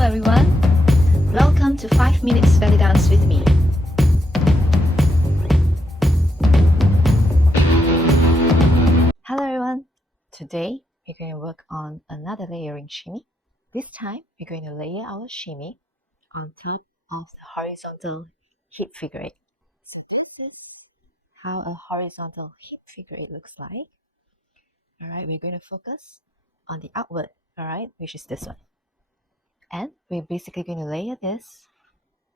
everyone, welcome to 5 minutes Bellydance with me. Hello everyone, today we're going to work on another layering shimmy. This time we're going to layer our shimmy on top of the horizontal hip figure 8. So this is how a horizontal hip figure 8 looks like. Alright, we're going to focus on the outward, alright, which is this one. And we're basically going to layer this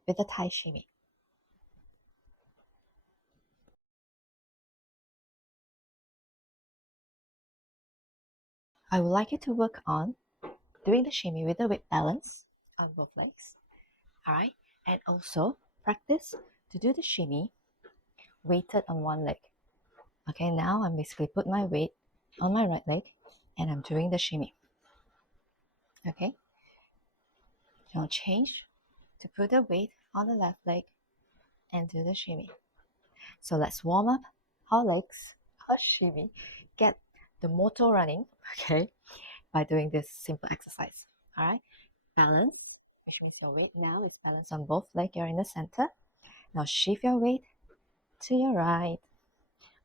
with a tie shimmy. I would like you to work on doing the shimmy with the weight balance on both legs. Alright, and also practice to do the shimmy weighted on one leg. Okay, now I'm basically put my weight on my right leg and I'm doing the shimmy. Okay, now change to put the weight on the left leg and do the shimmy. So let's warm up our legs, our shimmy, get the motor running, okay, by doing this simple exercise. Alright, balance, which means your weight now is balanced on both legs, you're in the center. Now shift your weight to your right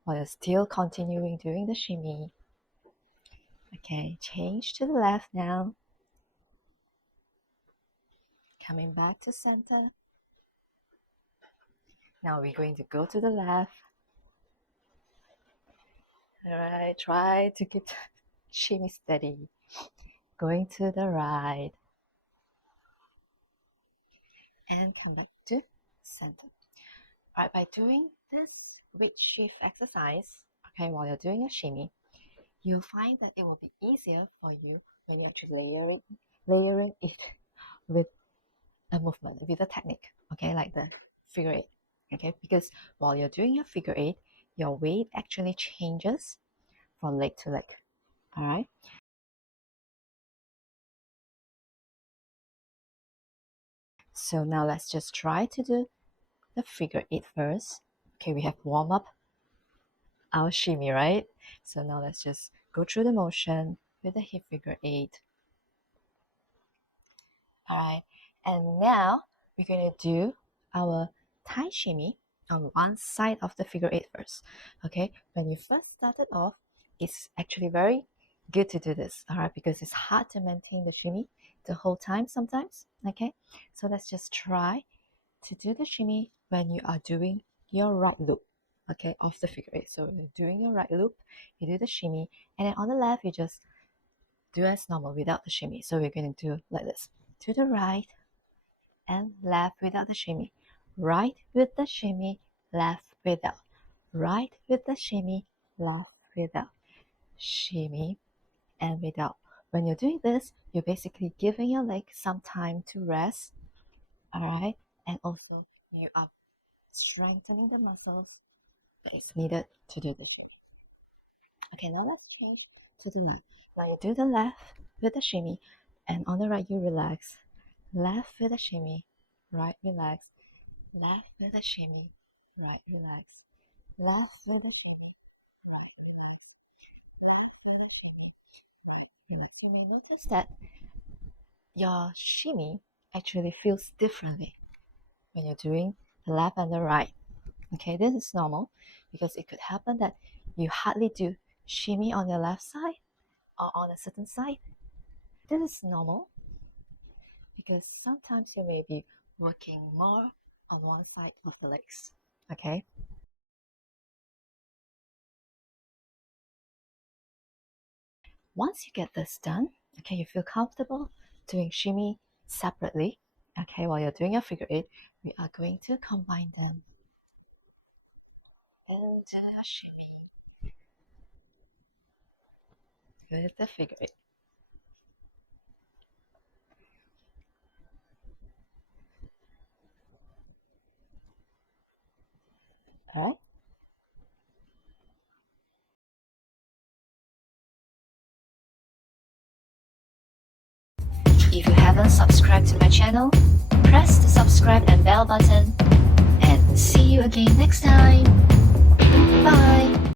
while you're still continuing doing the shimmy. Okay, change to the left now. Coming back to center. Now we're going to go to the left. Alright, try to keep shimmy steady. Going to the right. And come back to center. Alright, by doing this weight shift exercise, okay, while you're doing a shimmy, you'll find that it will be easier for you when you're actually layering it with a movement, with a technique, okay, like the figure 8, okay, because while you're doing your figure 8, your weight actually changes from leg to leg. All right, so now let's just try to do the figure 8 first. Okay, we have warm up our shimmy, right? So now let's just go through the motion with the hip figure 8. All right, and now we're going to do our tie shimmy on one side of the figure 8 first. Okay, when you first started off, it's actually very good to do this, all right, because it's hard to maintain the shimmy the whole time sometimes. Okay, so let's just try to do the shimmy when you are doing your right loop, okay, of the figure 8. So you're doing your right loop, you do the shimmy, and then on the left you just do as normal without the shimmy. So we're going to do like this: to the right and left without the shimmy, right with the shimmy, left without, right with the shimmy, left without, shimmy and without. When you're doing this, you're basically giving your leg some time to rest, all right, and also you are strengthening the muscles that is needed to do this. Okay, now let's change to the left. Now you do the left with the shimmy, and on the right you relax. Left with the shimmy, right relax. Left with the shimmy, right relax. Left with the relax. You may notice that your shimmy actually feels differently when you're doing the left and the right. Okay, this is normal because it could happen that you hardly do shimmy on your left side or on a certain side. This is normal because sometimes you may be working more on one side of the legs. Okay, once you get this done, okay, you feel comfortable doing shimmy separately. Okay, while you're doing your figure 8, we are going to combine them into a shimmy with the figure 8. All right. If you haven't subscribed to my channel, press the subscribe and bell button, and see you again next time. Bye.